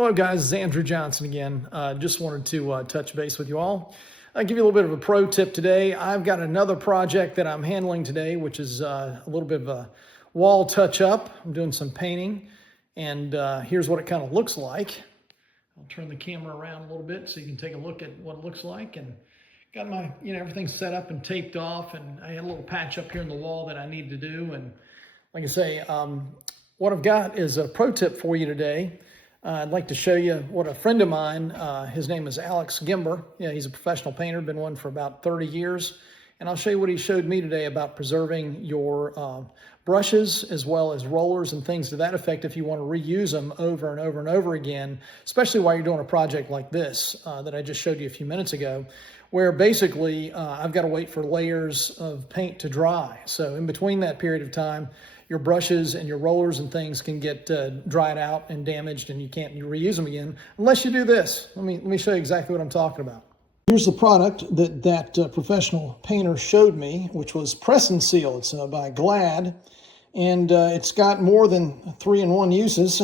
Hello guys, it's Andrew Johnson again. Just wanted to touch base with you all. I'll give you a little bit of a pro tip today. I've got another project that I'm handling today, which is a little bit of a wall touch up. I'm doing some painting, and here's what it kind of looks like. I'll turn the camera around a little bit so you can take a look at what it looks like. And got my, everything set up and taped off, and I had a little patch up here in the wall that I need to do. And like I say, what I've got is a pro tip for you today. I'd like to show you what a friend of mine, his name is Alex Gimber. Yeah, he's a professional painter, been one for about 30 years. And I'll show you what he showed me today about preserving your brushes as well as rollers and things to that effect if you want to reuse them over and over and over again, especially while you're doing a project like this that I just showed you a few minutes ago, where basically I've got to wait for layers of paint to dry. So in between that period of time, your brushes and your rollers and things can get dried out and damaged, and you can't reuse them again unless you do this. Let me show you exactly what I'm talking about. Here's the product that professional painter showed me, which was Press and Seal. It's by Glad, and it's got more than 3-in-1 uses.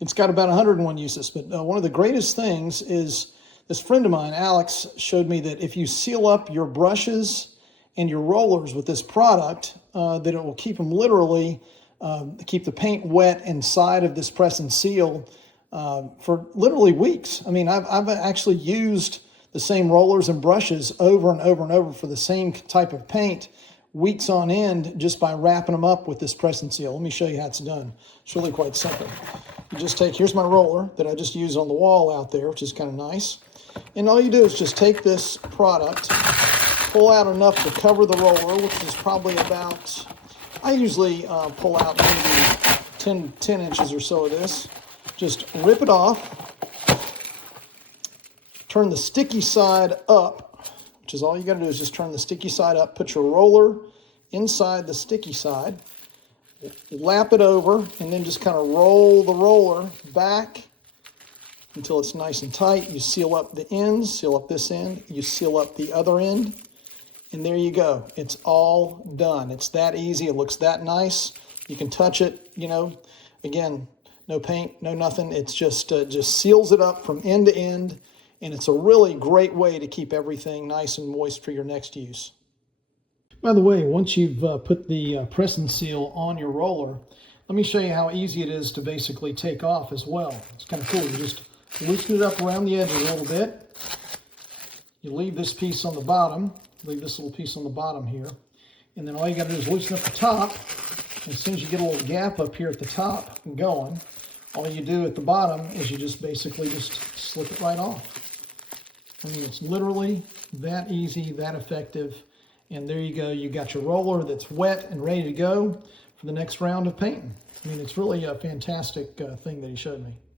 It's got about 101 uses, but one of the greatest things is this friend of mine, Alex, showed me that if you seal up your brushes and your rollers with this product, that it will keep them literally, keep the paint wet inside of this Press and Seal for literally weeks. I mean, I've actually used the same rollers and brushes over and over and over for the same type of paint weeks on end just by wrapping them up with this Press and Seal. Let me show you how it's done. It's really quite simple. You just take, here's my roller that I just used on the wall out there, which is kind of nice. And all you do is just take this product, pull out enough to cover the roller, which is probably about, I usually pull out maybe 10 inches or so of this. Just rip it off, turn the sticky side up, which is all you got to do is just turn the sticky side up, put your roller inside the sticky side, lap it over, and then just kind of roll the roller back until it's nice and tight. You seal up the ends, seal up this end, you seal up the other end, and there you go. It's all done. It's that easy. It looks that nice. You can touch it, again, no paint, no nothing. It's just seals it up from end to end, and it's a really great way to keep everything nice and moist for your next use. By the way, once you've put the Press and Seal on your roller, let me show you how easy it is to basically take off as well. It's kind of cool. You just loosen it up around the edge a little bit. You leave this piece on the bottom. Leave this little piece on the bottom here. And then all you got to do is loosen up the top. As soon as you get a little gap up here at the top and going, all you do at the bottom is you just basically just slip it right off. I mean, it's literally that easy, that effective. And there you go. You got your roller that's wet and ready to go for the next round of painting. I mean, it's really a fantastic thing that he showed me.